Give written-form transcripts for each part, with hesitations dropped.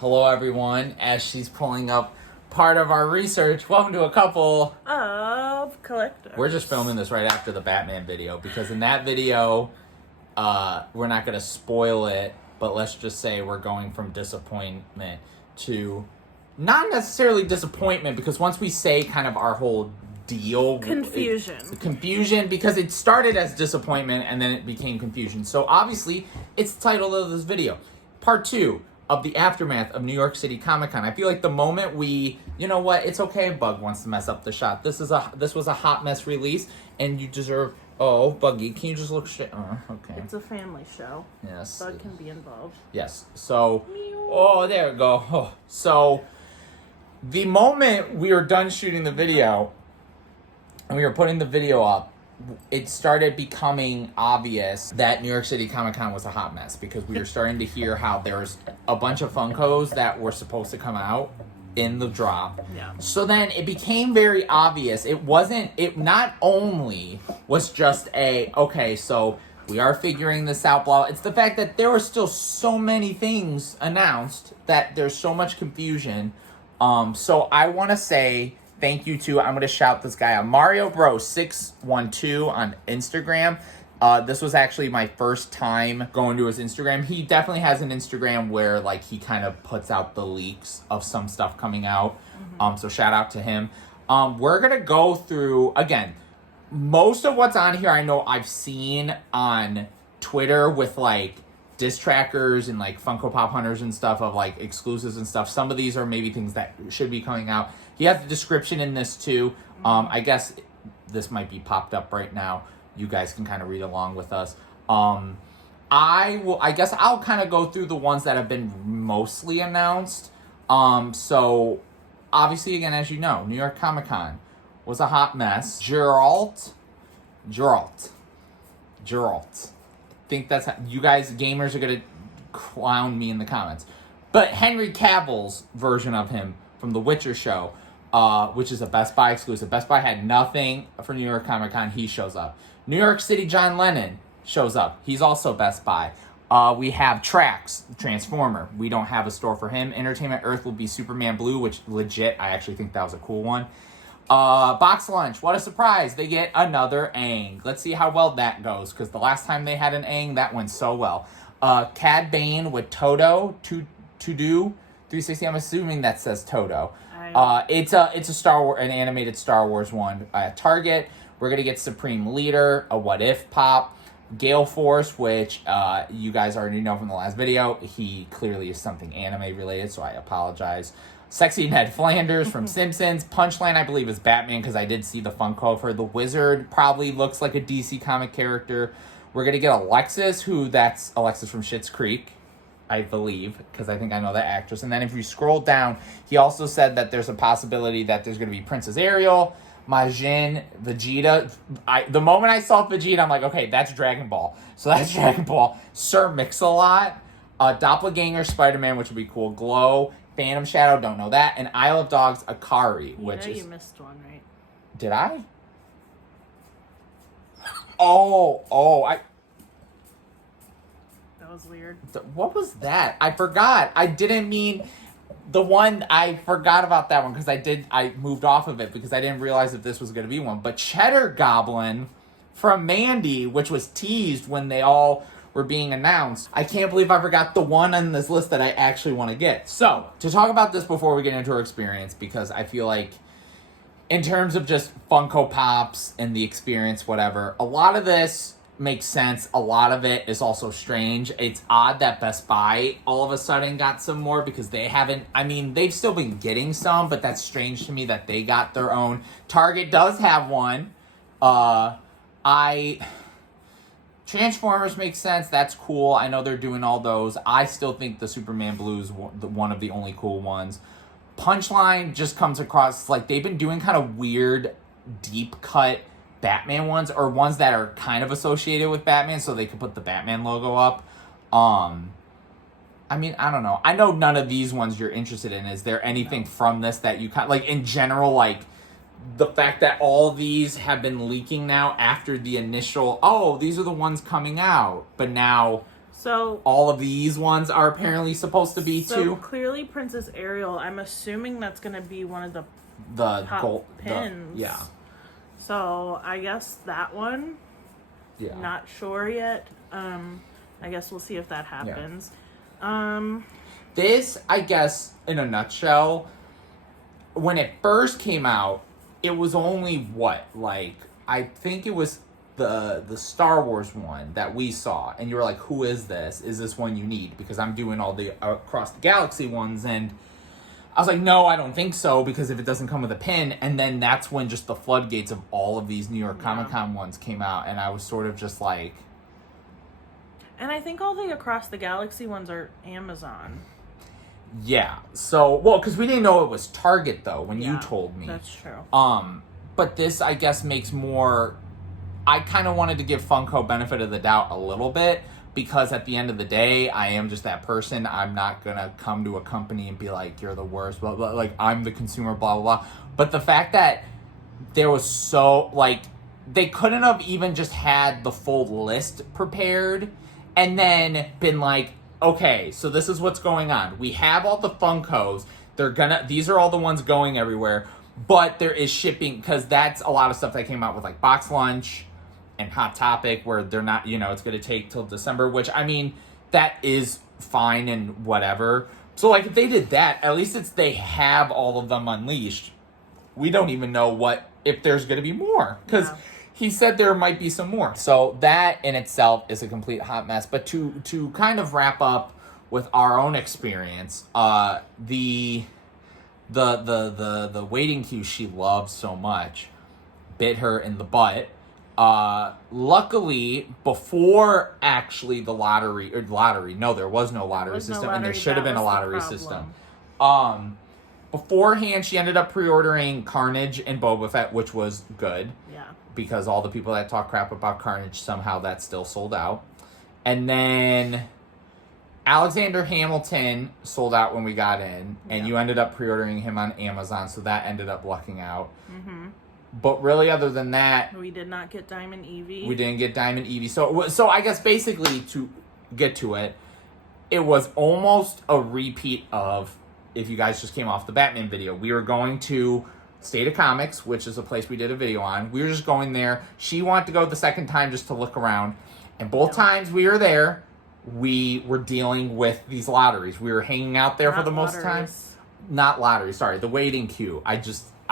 Hello, everyone. As she's pulling up part of our research, welcome to a couple of collectors. We're just filming this right after the Batman video because in that video, we're not going to spoil it, but let's just say we're going from disappointment to not necessarily disappointment because once we say kind of our whole deal, confusion because it started as disappointment and then it became confusion. So obviously, it's the title of this video, part 2 of the aftermath of New York City Comic Con. I feel like the moment you know what, it's okay if Bug wants to mess up the shot. This was a hot mess release, and you deserve. Oh, Buggy, can you just look straight? Oh, okay. It's a family show. Yes. Bug can be involved. Yes. So. Oh, there we go. Oh. So, the moment we were done shooting the video, and we were putting the video up, it started becoming obvious that New York City Comic Con was a hot mess because we were starting to hear how there's a bunch of Funkos that were supposed to come out in the drop. Yeah. So then it became very obvious. It not only was just okay, so we are figuring this out, blah. It's the fact that there were still so many things announced that there's so much confusion. So I want to say thank you to, I'm going to shout this guy out, Mario Bros 612 on Instagram. This was actually my first time going to his Instagram. He definitely has an Instagram where like he kind of puts out the leaks of some stuff coming out. So shout out to him. We're going to go through, again, most of what's on here I know I've seen on Twitter with like diss trackers and like Funko Pop Hunters and stuff of like exclusives and stuff. Some of these are maybe things that should be coming out. He has the description in this too. I guess this might be popped up right now. You guys can kind of read along with us. I guess I'll kind of go through the ones that have been mostly announced. So obviously, again, as you know, New York Comic Con was a hot mess. Geralt. Think that's how, you guys gamers are gonna clown me in the comments, but Henry Cavill's version of him from the Witcher show, which is a Best Buy exclusive. Best Buy had nothing for New York Comic Con. He shows up. New York City John Lennon shows up. He's also Best Buy. We have Trax, Transformer. We don't have a store for him. Entertainment Earth will be Superman Blue, which legit, I actually think that was a cool one. Box Lunch, what a surprise. They get another Aang. Let's see how well that goes, because the last time they had an Aang, that went so well. Cad Bane with Toto, to do 360. I'm assuming that says Toto. It's a Star Wars, an animated Star Wars one. Target, we're gonna get Supreme Leader, a What If pop. Gale Force, which you guys already know from the last video. He clearly is something anime related, so I apologize. Sexy Ned Flanders from Simpsons. Punchline, I believe, is Batman, because I did see the Funko for the Wizard. Probably looks like a DC comic character. We're going to get Alexis, that's Alexis from Schitt's Creek, I believe, because I think I know that actress. And then if you scroll down, he also said that there's a possibility that there's going to be Princess Ariel, Majin, Vegeta. The moment I saw Vegeta, I'm like, okay, that's Dragon Ball. So that's Dragon Ball. Sir Mix-a-Lot, Doppelganger Spider-Man, which would be cool. Glow, Phantom Shadow, don't know that. And Isle of Dogs, Akari, which is... You missed one, right? Did I? I... That was weird. What was that? I forgot. I didn't mean... The one, I forgot about that one because I moved off of it because I didn't realize that this was going to be one. But Cheddar Goblin from Mandy, which was teased when they all were being announced. I can't believe I forgot the one on this list that I actually want to get. So, to talk about this before we get into our experience, because I feel like in terms of just Funko Pops and the experience, whatever, a lot of this makes sense. A lot of it is also strange. It's odd that Best Buy all of a sudden got some more because they haven't, they've still been getting some, but that's strange to me that they got their own. Target does have one. Transformers makes sense. That's cool. I know they're doing all those. I still think the Superman Blue is one of the only cool ones. Punchline just comes across like they've been doing kind of weird, deep cut Batman ones, or ones that are kind of associated with Batman so they could put the Batman logo up. I don't know. I know none of these ones you're interested in. Is there anything from this that you like in general, like the fact that all these have been leaking now after the initial, these are the ones coming out, but now So all of these ones are apparently supposed to be so too. clearly Princess Ariel, I'm assuming that's going to be one of the The top gold pins. yeah. So I guess that one, Yeah. not sure yet. I guess we'll see if that happens. This, I guess, in a nutshell, when it first came out, it was only what, like, I think it was the Star Wars one that we saw, and you were like, who is this? Is this one you need? Because I'm doing all the Across the Galaxy ones, and I was like, no, I don't think so, because if it doesn't come with a pin, and then that's when just the floodgates of all of these New York Comic Con ones came out, and I was sort of just like... And I think all the Across the Galaxy ones are Amazon. Yeah, so, well, because we didn't know it was Target, though, when you told me. That's true. But this, I guess, makes more... I kind of wanted to give Funko benefit of the doubt a little bit, because at the end of the day, I am just that person. I'm not going to come to a company and be like, you're the worst, blah, blah, like, I'm the consumer, blah, blah, blah. But the fact that there was so, like, they couldn't have even just had the full list prepared and then been like, okay, so this is what's going on. We have all the Funkos. These are all the ones going everywhere, but there is shipping, because that's a lot of stuff that came out with, like, Box Lunch and Hot Topic, where they're not, it's going to take till December, which, I mean, that is fine and whatever. So, like, if they did that, at least they have all of them unleashed. We don't even know if there's going to be more, because he said there might be some more. So that in itself is a complete hot mess. But to kind of wrap up with our own experience, the waiting queue she loves so much bit her in the butt. Luckily, before actually the lottery, no, there was no lottery system, and there should have been a lottery system. Beforehand, she ended up pre-ordering Carnage and Boba Fett, which was good. Yeah. Because all the people that talk crap about Carnage, somehow that's still sold out. And then Alexander Hamilton sold out when we got in, and you ended up pre-ordering him on Amazon, so that ended up lucking out. Mm-hmm. But really, other than that... We did not get Diamond Eevee. We didn't get Diamond Eevee. So I guess basically, to get to it, it was almost a repeat of, if you guys just came off the Batman video, we were going to State of Comics, which is a place we did a video on. We were just going there. She wanted to go the second time just to look around. And both times we were there, we were dealing with these lotteries. We were hanging out there for the most time. Not lotteries, sorry. The waiting queue.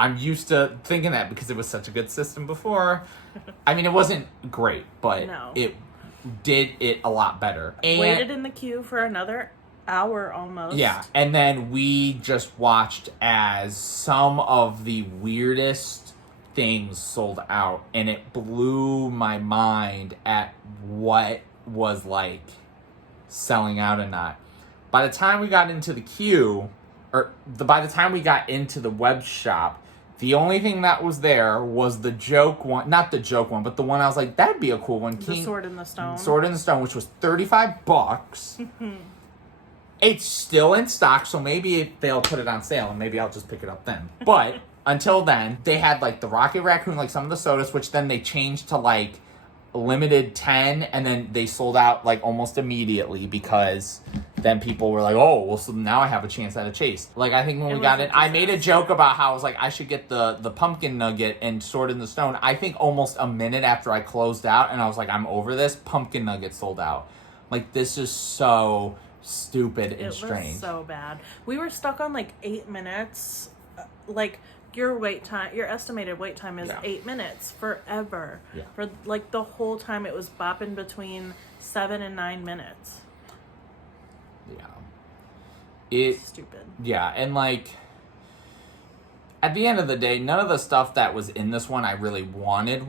I'm used to thinking that because it was such a good system before. I mean, it wasn't great, but it did it a lot better. And waited in the queue for another hour almost. Yeah, and then we just watched as some of the weirdest things sold out, and it blew my mind at what was, like, selling out and not. By the time we got into the queue, by the time we got into the web shop, the only thing that was there was the joke one, not the joke one, but the one I was like, that'd be a cool one. The Sword in the Stone. Sword in the Stone, which was $35. It's still in stock, so maybe they'll put it on sale, and maybe I'll just pick it up then. But until then, they had, like, the Rocket Raccoon, like some of the sodas, which then they changed to, like, limited 10, and then they sold out, like, almost immediately, because then people were like, oh, well, so now I have a chance at a Chase. Like, I think when we got it, I made a joke about how I was like, I should get the Pumpkin Nugget and Sword in the Stone. I think almost a minute after I closed out, and I was like, I'm over this, Pumpkin Nugget sold out. Like, this is so stupid and strange. It was so bad. We were stuck on, like, 8 minutes. Like, your estimated wait time is 8 minutes forever. Yeah. For, like, the whole time it was bopping between 7 and 9 minutes. Yeah. It's stupid. Yeah, and, like, at the end of the day, none of the stuff that was in this one I really wanted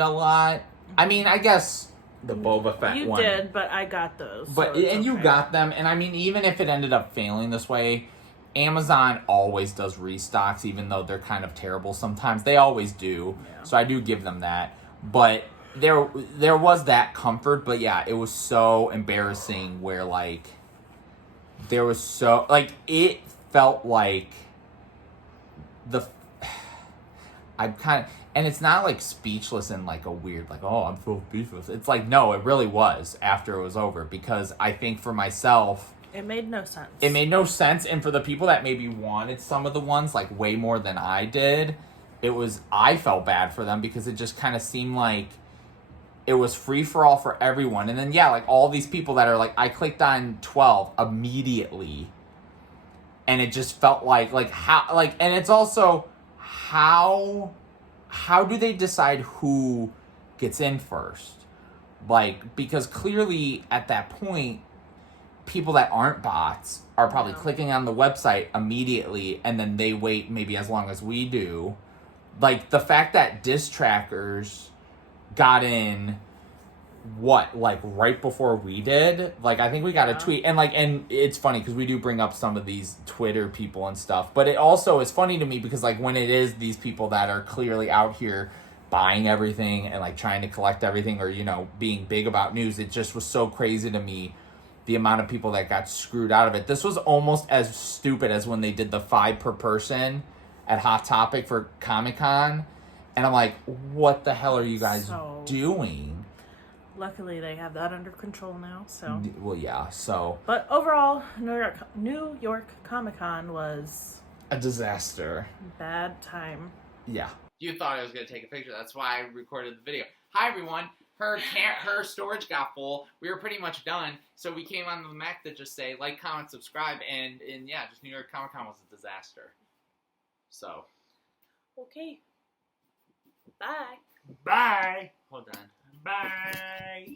a lot. I mean, I guess the Boba Fett one. You did, but I got those. But you got them, and I mean, even if it ended up failing this way, Amazon always does restocks, even though they're kind of terrible sometimes. They always do, so I do give them that. But there was that comfort, but yeah, it was so embarrassing where, like, there was so, like, it felt like I'm kind of, and it's not like speechless and like a weird, like, oh, I'm so speechless. It's like, no, it really was after it was over, because I think for myself, it made no sense. It made no sense, and for the people that maybe wanted some of the ones like way more than I did, I felt bad for them because it just kind of seemed like it was free for all for everyone. And then yeah, like all these people that are like, I clicked on 12 immediately, and it just felt like how, like, and it's also how do they decide who gets in first? Like, because clearly at that point, people that aren't bots are probably clicking on the website immediately, and then they wait maybe as long as we do. Like, the fact that diss trackers got in like right before we did, like, I think we got a tweet, and it's funny because we do bring up some of these Twitter people and stuff, but it also is funny to me because like when it is these people that are clearly out here buying everything and like trying to collect everything, or being big about news, it just was so crazy to me the amount of people that got screwed out of it. This was almost as stupid as when they did the 5 per person at Hot Topic for Comic-Con. And I'm like, what the hell are you guys doing? Luckily, they have that under control now, so. Well, yeah, so. But overall, New York Comic-Con was a disaster. Bad time. Yeah. You thought I was going to take a picture. That's why I recorded the video. Hi, everyone. Her storage got full. We were pretty much done, so we came on the Mac to just say like, comment, subscribe, and yeah, just New York Comic Con was a disaster. So. Okay. Bye. Bye. Hold on. Bye.